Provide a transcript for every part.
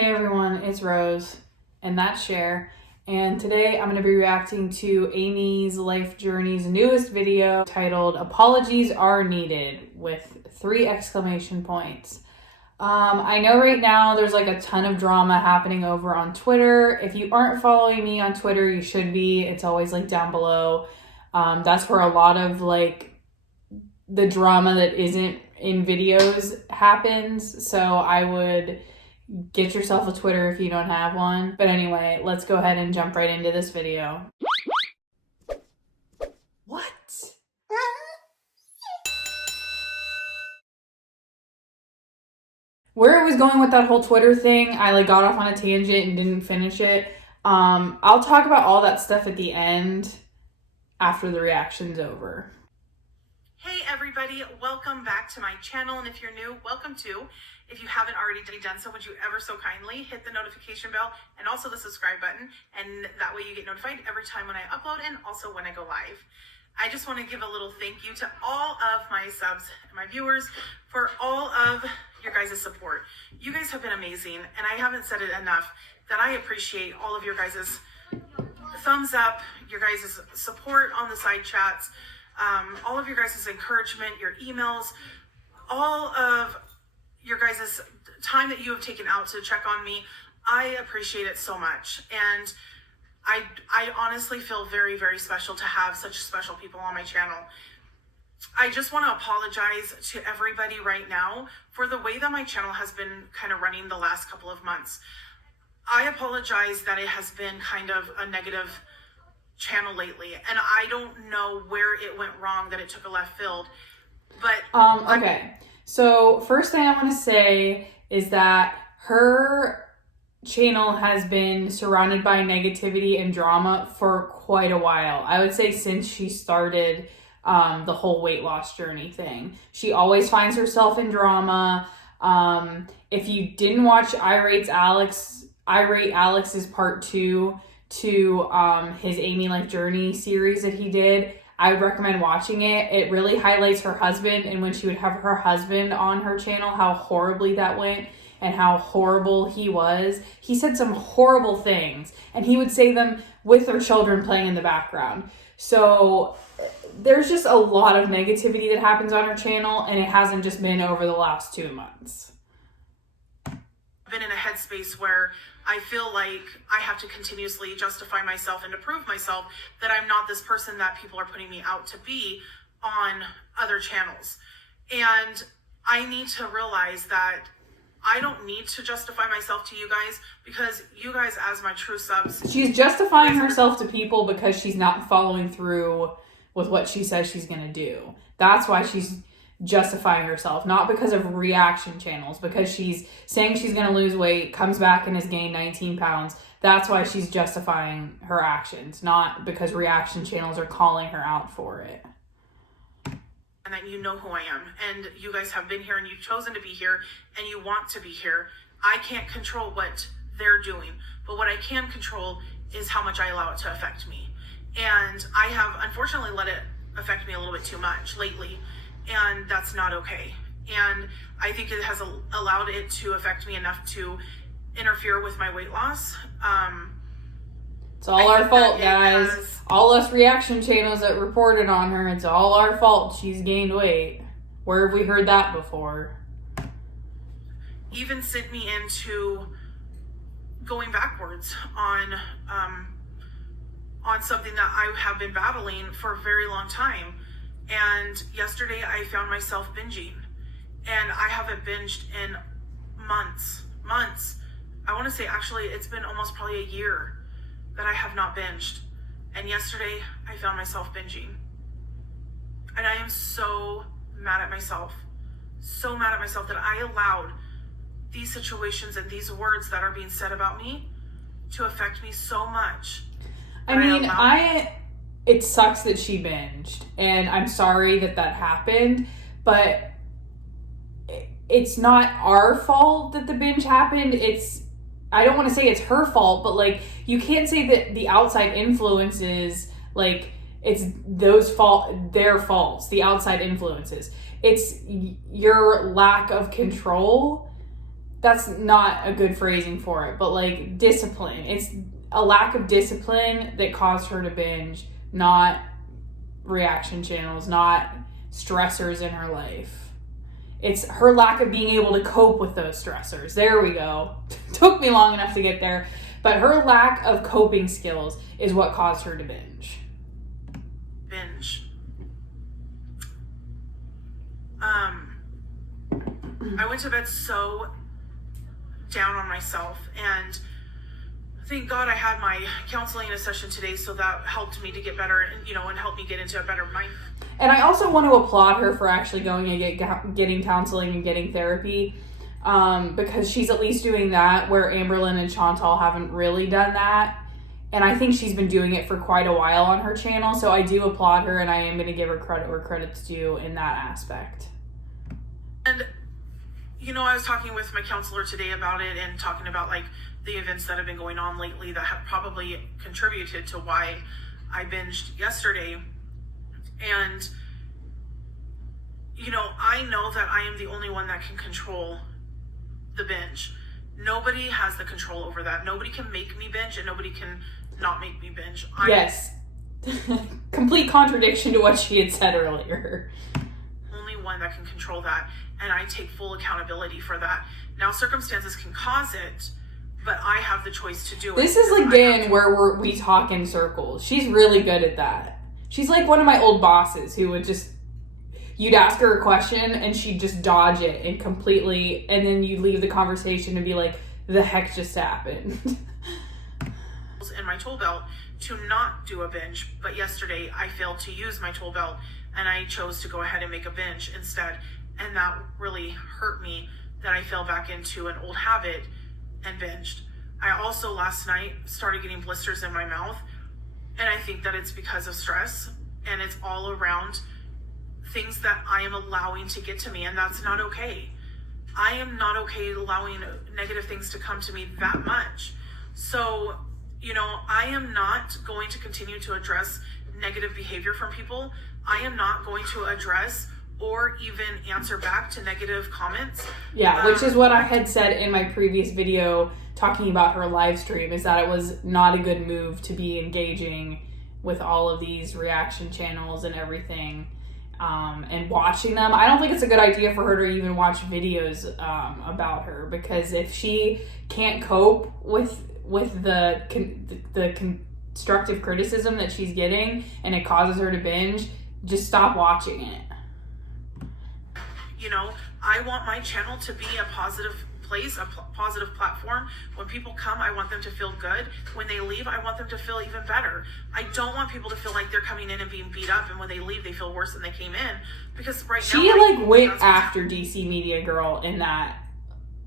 Hey everyone, it's Rose, and that's Cher, and today I'm going to be reacting to Amy's Life Journey's newest video titled Apologies Are Needed with 3 exclamation points. I know right now there's like a ton of drama happening over on Twitter. If you aren't following me on Twitter, you should be. It's always like down below. That's where a lot of like the drama that isn't in videos happens, so I would get yourself a Twitter if you don't have one. But anyway, let's go ahead and jump right into this video. What? Where I was going with that whole Twitter thing, I like got off on a tangent and didn't finish it. I'll talk about all that stuff at the end after the reaction's over. Hey everybody, welcome back to my channel, and if you're new, welcome to. If you haven't already done so, would you ever so kindly hit the notification bell and also the subscribe button, and that way you get notified every time when I upload and also when I go live. I just want to give a little thank you to all of my subs and my viewers for all of your guys' support. You guys have been amazing, and I haven't said it enough that I appreciate all of your guys' thumbs up, your guys' support on the side chats, all of your guys' encouragement, your emails, all of your guys' time that you have taken out to check on me. I appreciate it so much. And I honestly feel very, very special to have such special people on my channel. I just want to apologize to everybody right now for the way that my channel has been kind of running the last couple of months. I apologize that it has been kind of a negative channel lately, and I don't know where it went wrong, that it took a left field, but okay, so first thing I want to say is that her channel has been surrounded by negativity and drama for quite a while. I would say since she started the whole weight loss journey thing. She always finds herself in drama. If you didn't watch I Rate Alex's part 2 to his Amy Life Journey series that he did, I would recommend watching it. It really highlights her husband, and when she would have her husband on her channel, how horribly that went and how horrible he was. He said some horrible things, and he would say them with their children playing in the background. So there's just a lot of negativity that happens on her channel, and it hasn't just been over the last 2 months. I've been in a headspace where I feel like I have to continuously justify myself and to prove myself that I'm not this person that people are putting me out to be on other channels. And I need to realize that I don't need to justify myself to you guys, because you guys, as my true subs... She's justifying herself to people because she's not following through with what she says she's going to do. That's why she's justifying herself, not because of reaction channels, because she's saying she's going to lose weight, comes back and has gained 19 pounds. That's why she's justifying her actions, not because reaction channels are calling her out for it. And that you know who I am, and you guys have been here and you've chosen to be here and you want to be here. I can't control what they're doing, but what I can control is how much I allow it to affect me. And I have unfortunately let it affect me a little bit too much lately, and that's not okay. And I think it has allowed it to affect me enough to interfere with my weight loss. It's all our fault, guys. All us reaction channels that reported on her, it's all our fault she's gained weight. Where have we heard that before? Even sent me into going backwards on something that I have been battling for a very long time. And yesterday I found myself binging, and I haven't binged in months. I want to say actually it's been almost probably a year that I have not binged. And yesterday I found myself binging, and I am so mad at myself, that I allowed these situations and these words that are being said about me to affect me so much. I mean, it sucks that she binged, and I'm sorry that happened, but it's not our fault that the binge happened. I don't want to say it's her fault, but like, you can't say that the outside influences, like, it's their faults, the outside influences. It's your lack of control that's not a good phrasing for it, but like discipline. It's a lack of discipline that caused her to binge, not reaction channels, not stressors in her life. It's her lack of being able to cope with those stressors. There we go. Took me long enough to get there. But her lack of coping skills is what caused her to binge. I went to bed so down on myself, and thank God I had my counseling in a session today, so that helped me to get better, and and helped me get into a better mind. And I also want to applaud her for actually going and getting counseling and getting therapy, because she's at least doing that, where Amberlynn and Chantal haven't really done that. And I think she's been doing it for quite a while on her channel, so I do applaud her, and I am going to give her credit where credit's due in that aspect. And I was talking with my counselor today about it, and talking about like the events that have been going on lately that have probably contributed to why I binged yesterday. And I know that I am the only one that can control the binge. Nobody has the control over that. Nobody can make me binge, and nobody can not make me binge. Yes. Complete contradiction to what she had said earlier. Only one that can control that, and I take full accountability for that. Now, circumstances can cause it, but I have the choice to do it. This is again where we talk in circles. She's really good at that. She's like one of my old bosses who would just, you'd ask her a question and she'd just dodge it and completely, and then you'd leave the conversation and be like, the heck just happened? In my tool belt to not do a binge, but yesterday I failed to use my tool belt, and I chose to go ahead and make a binge instead, and that really hurt me, that I fell back into an old habit and binged. I also last night started getting blisters in my mouth, and I think that it's because of stress, and it's all around things that I am allowing to get to me, and that's not okay. I am not okay allowing negative things to come to me that much. So I am not going to continue to address negative behavior from people. I am not going to address or even answer back to negative comments. Yeah, which is what I had said in my previous video talking about her live stream, is that it was not a good move to be engaging with all of these reaction channels and everything, and watching them. I don't think it's a good idea for her to even watch videos about her, because if she can't cope with the constructive criticism that she's getting and it causes her to binge, just stop watching it. I want my channel to be a positive place, a positive platform. When people come, I want them to feel good. When they leave, I want them to feel even better. I don't want people to feel like they're coming in and being beat up, and when they leave, they feel worse than they came in. Because she went after DC Media Girl in that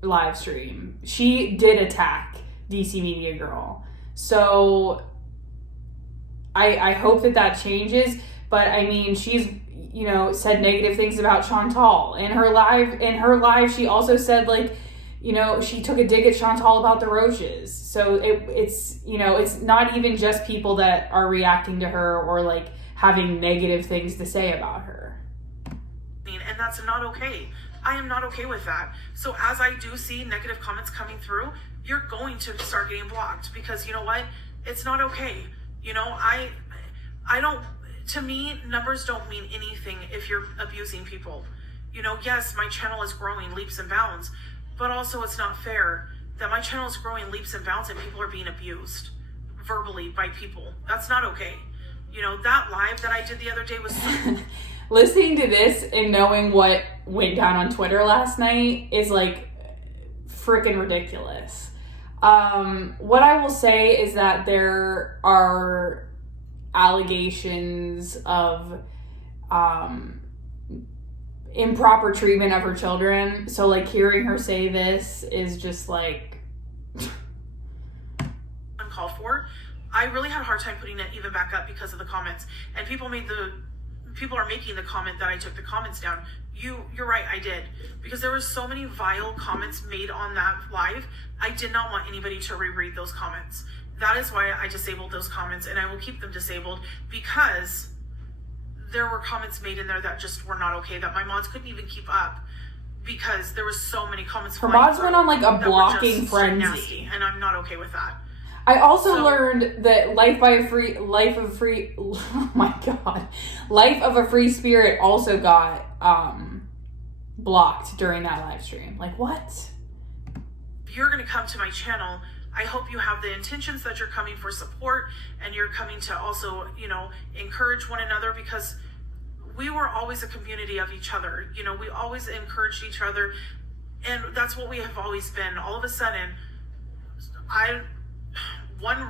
live stream. She did attack DC Media Girl. So I hope that changes. But I mean, she's said negative things about Chantal in her live. She also said she took a dig at Chantal about the roaches. So it's not even just people that are reacting to her or having negative things to say about her. And that's not okay. I am not okay with that. So as I do see negative comments coming through, you're going to start getting blocked, because you know what? It's not okay. I don't, to me, numbers don't mean anything if you're abusing people. Yes, my channel is growing leaps and bounds, but also it's not fair that my channel is growing leaps and bounds and people are being abused verbally by people. That's not okay. That live that I did the other day was listening to this and knowing what went down on Twitter last night is freaking ridiculous. What I will say is that there are allegations of improper treatment of her children. So hearing her say this is just uncalled for. I really had a hard time putting it even back up because of the comments, and people are making the comment that I took the comments down. You're right, I did, because there were so many vile comments made on that live. I did not want anybody to reread those comments. That is why I disabled those comments, and I will keep them disabled, because there were comments made in there that just were not okay, that my mods couldn't even keep up. because there was so many comments. Her mods went on like a that were blocking just frenzy. nasty, and I'm not okay with that. I also learned that Life of a Free Spirit also got blocked during that live stream. Like, what? If you're going to come to my channel, I hope you have the intentions that you're coming for support, and you're coming to also, you know, encourage one another, because we were always a community of each other. You know, we always encouraged each other, and that's what we have always been. All of a sudden, one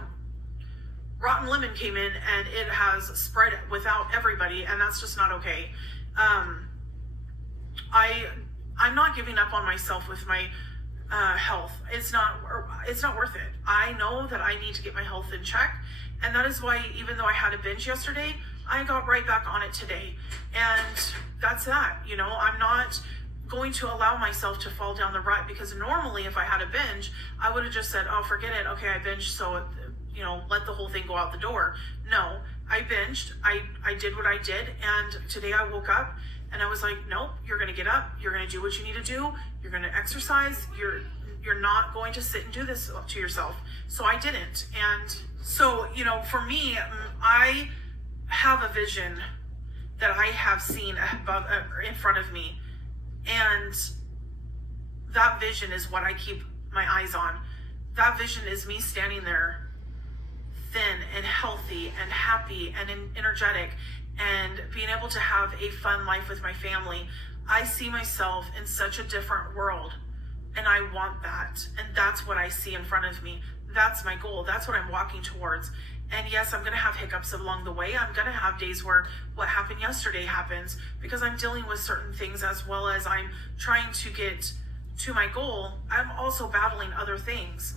rotten lemon came in and it has spread without everybody, and that's just not okay. I'm not giving up on myself with my health. It's not worth it. I know that I need to get my health in check, and that is why, even though I had a binge yesterday, I got right back on it today. And that's that. You know, I'm not going to allow myself to fall down the rut, because normally if I had a binge, I would have just said, oh, forget it. Okay, I binged, so, you know, let the whole thing go out the door. No, I binged. I did what I did. And today I woke up and I was like, nope, you're going to get up. You're going to do what you need to do. You're going to exercise. You're not going to sit and do this to yourself. So I didn't. And so, you know, for me, I have a vision that I have seen above, in front of me. And that vision is what I keep my eyes on. That vision is me standing there thin and healthy and happy and energetic and being able to have a fun life with my family. I see myself in such a different world, and I want that. And that's what I see in front of me. That's my goal. That's what I'm walking towards. And yes, I'm going to have hiccups along the way. I'm going to have days where what happened yesterday happens, because I'm dealing with certain things, as well as I'm trying to get to my goal. I'm also battling other things,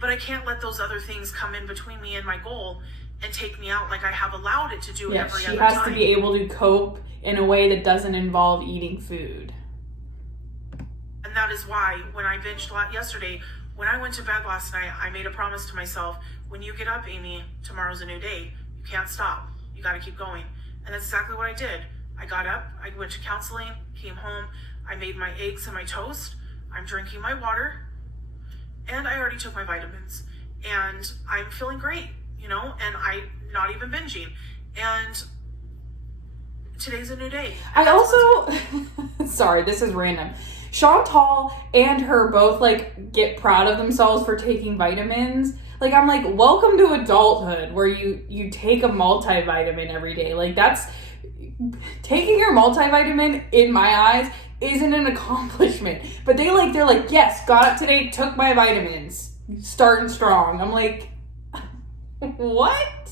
but I can't let those other things come in between me and my goal and take me out like I have allowed it to do every other time. She has to be able to cope in a way that doesn't involve eating food. And that is why when I binged yesterday, when I went to bed last night, I made a promise to myself, when you get up, Amy, tomorrow's a new day. You can't stop. You got to keep going. And that's exactly what I did. I got up, I went to counseling, came home, I made my eggs and my toast, I'm drinking my water, and I already took my vitamins. And I'm feeling great, you know, and I'm not even binging. And today's a new day. I also, sorry, this is random. Chantal and her both, like, get proud of themselves for taking vitamins. Like, I'm like, welcome to adulthood, where you take a multivitamin every day. Like, that's, taking your multivitamin, in my eyes, isn't an accomplishment. But they're like, yes, got up today, took my vitamins, starting strong. I'm like, what?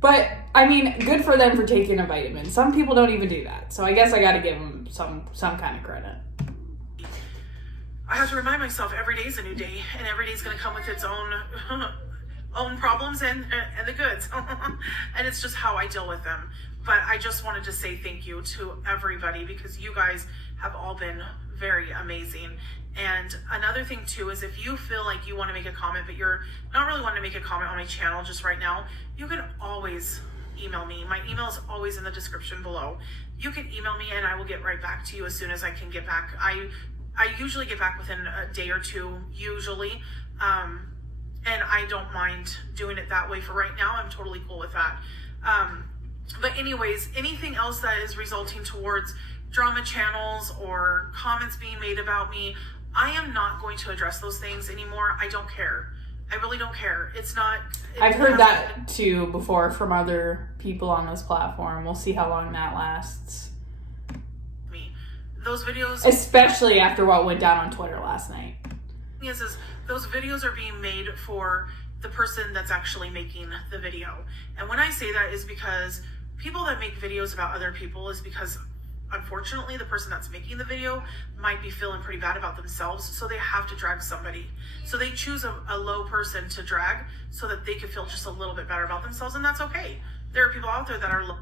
But, I mean, good for them for taking a vitamin. Some people don't even do that. So I guess I gotta give them some kind of credit. I have to remind myself every day is a new day, and every day is going to come with its own problems and the goods. And it's just how I deal with them. But I just wanted to say thank you to everybody, because you guys have all been very amazing. And another thing too is, if you feel like you want to make a comment, but you're not really wanting to make a comment on my channel just right now, you can always email me. My email is always in the description below. You can email me and I will get right back to you as soon as I can get back. I usually get back within a day or two, usually. And I don't mind doing it that way for right now. I'm totally cool with that. But anyways, anything else that is resulting towards drama channels or comments being made about me, I am not going to address those things anymore. I don't care. I really don't care. I've heard that too before from other people on this platform. We'll see how long that lasts. Those videos, especially after what went down on Twitter last night, is those videos are being made for the person that's actually making the video. And when I say that is because people that make videos about other people is because, unfortunately, the person that's making the video might be feeling pretty bad about themselves, so they have to drag somebody. So they choose a low person to drag so that they can feel just a little bit better about themselves, and that's okay. There are people out there that are low.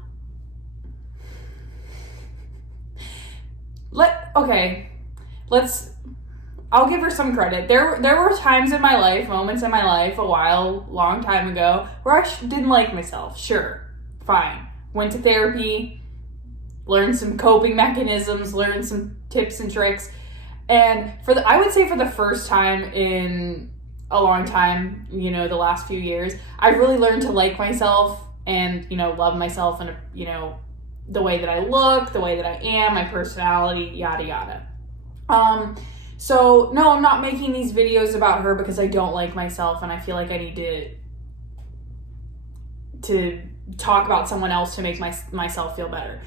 I'll give her some credit. There were times in my life, moments in my life, long time ago, where I didn't like myself. Sure, fine. Went to therapy, learn some coping mechanisms, learn some tips and tricks. And I would say for the first time in a long time, you know, the last few years, I really learned to like myself and, you know, love myself and, you know, the way that I look, the way that I am, my personality, yada, yada. So no, I'm not making these videos about her because I don't like myself and I feel like I need to talk about someone else to make myself feel better.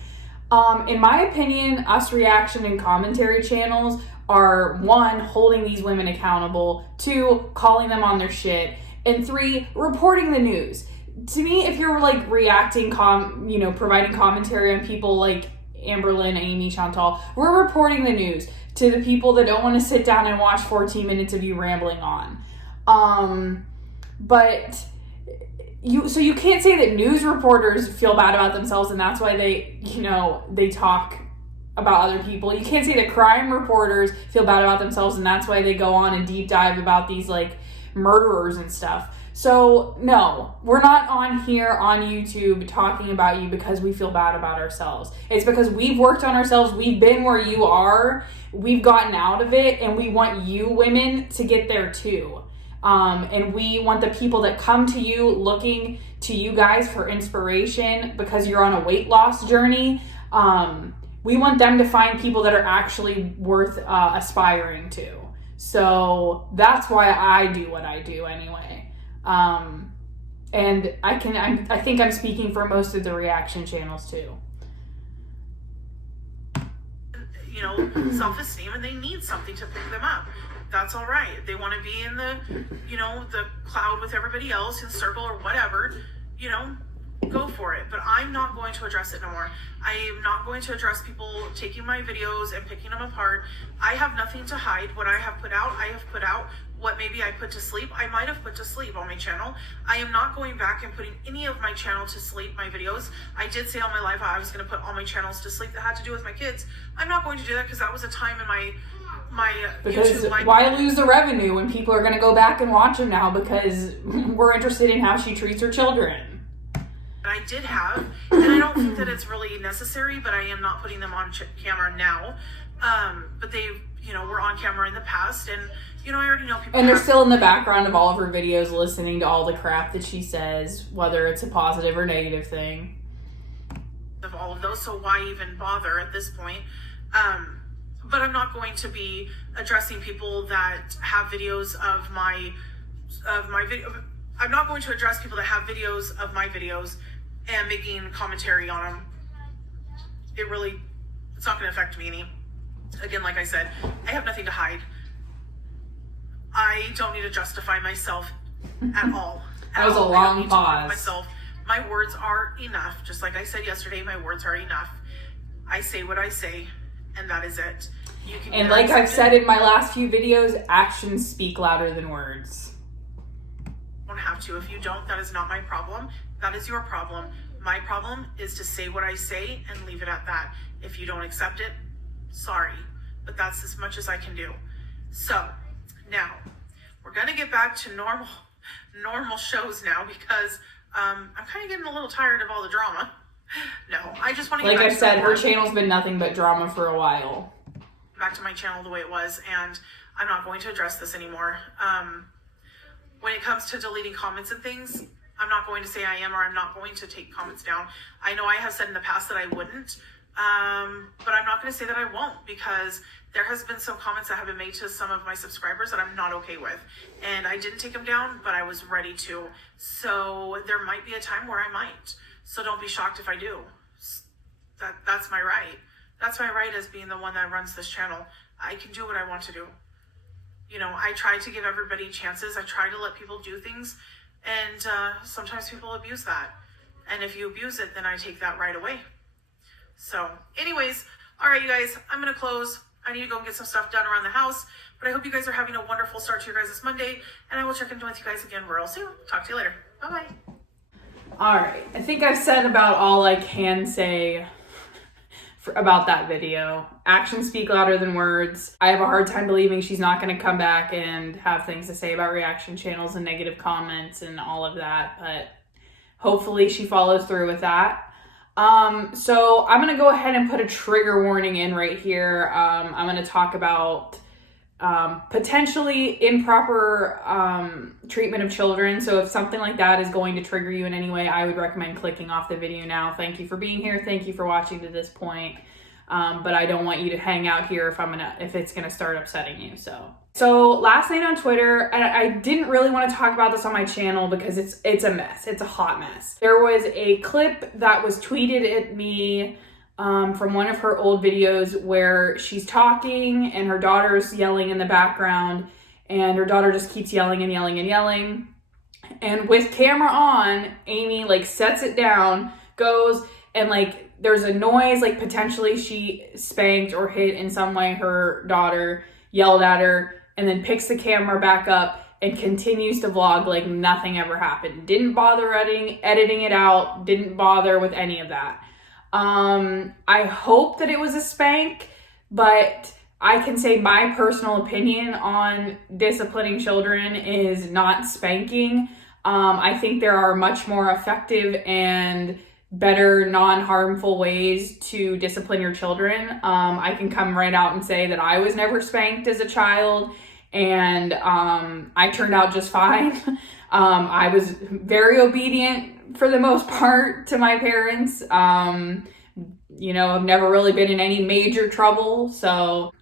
In my opinion, us reaction and commentary channels are 1, holding these women accountable, 2, calling them on their shit, and 3, reporting the news. To me, if you're like reacting, providing commentary on people like Amberlynn, Amy, Chantal, we're reporting the news to the people that don't want to sit down and watch 14 minutes of you rambling on. But you can't say that news reporters feel bad about themselves and that's why they talk about other people. You can't say that crime reporters feel bad about themselves and that's why they go on and deep dive about these like murderers and stuff. So no, we're not on here on YouTube talking about you because we feel bad about ourselves. It's because we've worked on ourselves. We've been where you are. We've gotten out of it and we want you women to get there too. And we want the people that come to you looking to you guys for inspiration because you're on a weight loss journey. We want them to find people that are actually worth aspiring to. So that's why I do what I do anyway. And I think I'm speaking for most of the reaction channels too. You know, self-esteem, and they need something to pick them up. That's all right. They want to be in the, you know, the cloud with everybody else, in circle or whatever, you know, go for it. But I'm not going to address it no more. I am not going to address people taking my videos and picking them apart. I have nothing to hide. What I have put out, I have put out. What maybe I put to sleep, I might have put to sleep on my channel. I am not going back and putting any of my channel to sleep, my videos. I did say on my live I was going to put all my channels to sleep that had to do with my kids. I'm not going to do that because that was a time in my because YouTube life. Why lose the revenue when people are going to go back and watch them now because we're interested in how she treats her children. I did have, and I don't think that it's really necessary, but I am not putting them on camera now. But they, you know, were on camera in the past, and you know, I already know people. And they're still in the background of all of her videos, listening to all the crap that she says, whether it's a positive or negative thing. Of all of those, so why even bother at this point? But I'm not going to be addressing people that have videos of my video. I'm not going to address people that have videos of my videos and making commentary on them. It's not going to affect me any. Again, like I said, I have nothing to hide. I don't need to justify myself at all. That was a long pause. Myself. My words are enough. Just like I said yesterday, my words are enough. I say what I say, and that is it. You can and like I've said in my last few videos, actions speak louder than words. You don't have to. If you don't, that is not my problem. That is your problem. My problem is to say what I say and leave it at that. If you don't accept it, sorry. But that's as much as I can do. So, now, we're going to get back to normal shows now because I'm kind of getting a little tired of all the drama. No, I just want to get back to... Like I said, her channel's been nothing but drama for a while. Back to my channel the way it was, and I'm not going to address this anymore. When it comes to deleting comments and things, I'm not going to say I am or I'm not going to take comments down. I know I have said in the past that I wouldn't, but I'm not going to say that I won't because there has been some comments that have been made to some of my subscribers that I'm not okay with. And I didn't take them down, but I was ready to. So there might be a time where I might. So don't be shocked if I do. That's my right. That's my right as being the one that runs this channel. I can do what I want to do. You know, I try to give everybody chances. I try to let people do things. And sometimes people abuse that. And if you abuse it, then I take that right away. So anyways, all right, you guys, I'm going to close. I need to go and get some stuff done around the house. But I hope you guys are having a wonderful start to your guys' Monday. And I will check in with you guys again real soon. Talk to you later. Bye-bye. All right. I think I've said about all I can say about that video. Actions speak louder than words. I have a hard time believing she's not going to come back and have things to say about reaction channels and negative comments and all of that. But hopefully she follows through with that. So I'm going to go ahead and put a trigger warning in right here. I'm going to talk about potentially improper treatment of children. So if something like that is going to trigger you in any way, I would recommend clicking off the video now. Thank you for being here. Thank you for watching to this point. But I don't want you to hang out here if it's gonna start upsetting you. So last night on Twitter, and I didn't really want to talk about this on my channel because it's a mess. It's a hot mess. There was a clip that was tweeted at me from one of her old videos where she's talking and her daughter's yelling in the background, and her daughter just keeps yelling and yelling and yelling. And with camera on, Amy like sets it down, goes and like there's a noise, like potentially she spanked or hit in some way her daughter, yelled at her, and then picks the camera back up and continues to vlog like nothing ever happened. Didn't bother editing it out, didn't bother with any of that. I hope that it was a spank, but I can say my personal opinion on disciplining children is not spanking. I think there are much more effective and better non-harmful ways to discipline your children. I can come right out and say that I was never spanked as a child, and I turned out just fine. I was very obedient for the most part to my parents. You know, I've never really been in any major trouble. So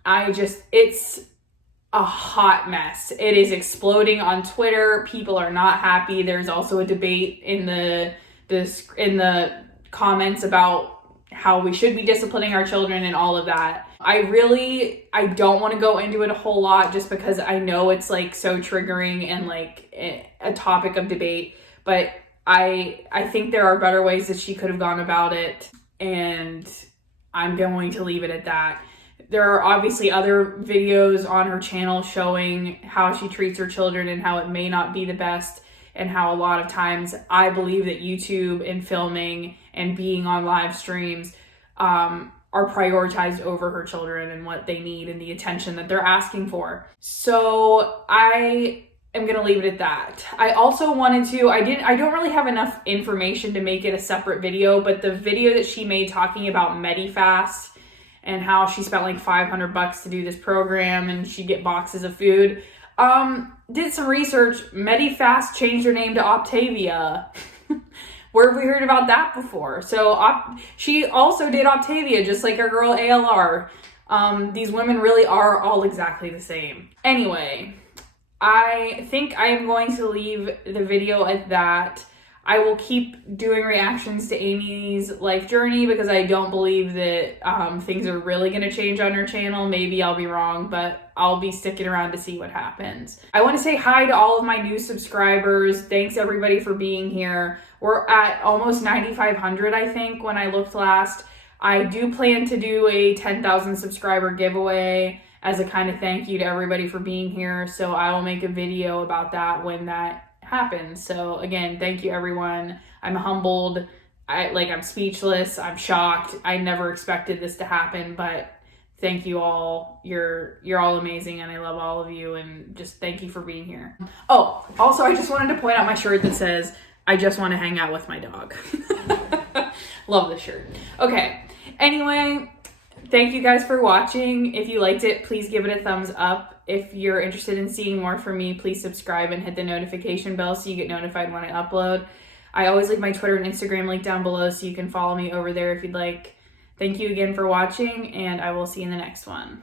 it's a hot mess. It is exploding on Twitter. People are not happy. There's also a debate in the comments about how we should be disciplining our children and all of that. I don't want to go into it a whole lot just because I know it's like so triggering and like a topic of debate, but I think there are better ways that she could have gone about it, and I'm going to leave it at that. There are obviously other videos on her channel showing how she treats her children and how it may not be the best, and how a lot of times I believe that YouTube and filming and being on live streams are prioritized over her children and what they need and the attention that they're asking for. So I am going to leave it at that. I also wanted to, I don't really have enough information to make it a separate video, but the video that she made talking about Medifast and how she spent like $500 to do this program and she'd get boxes of food. Did some research. Medifast changed her name to Optavia. Where have we heard about that before? So she also did Optavia, just like her girl ALR. These women really are all exactly the same. Anyway, I think I am going to leave the video at that. I will keep doing reactions to Amy's life journey because I don't believe that things are really going to change on her channel. Maybe I'll be wrong, but I'll be sticking around to see what happens. I want to say hi to all of my new subscribers. Thanks everybody for being here. We're at almost 9,500, I think, when I looked last. I do plan to do a 10,000 subscriber giveaway as a kind of thank you to everybody for being here. So I will make a video about that when that happens. So again, thank you everyone. I'm humbled. I'm speechless. I'm shocked. I never expected this to happen, but thank you all. You're all amazing and I love all of you, and just thank you for being here. Oh, also I just wanted to point out my shirt that says, I just want to hang out with my dog. Love this shirt. Okay. Anyway, thank you guys for watching. If you liked it, please give it a thumbs up. If you're interested in seeing more from me, please subscribe and hit the notification bell so you get notified when I upload. I always leave my Twitter and Instagram link down below so you can follow me over there if you'd like. Thank you again for watching, and I will see you in the next one.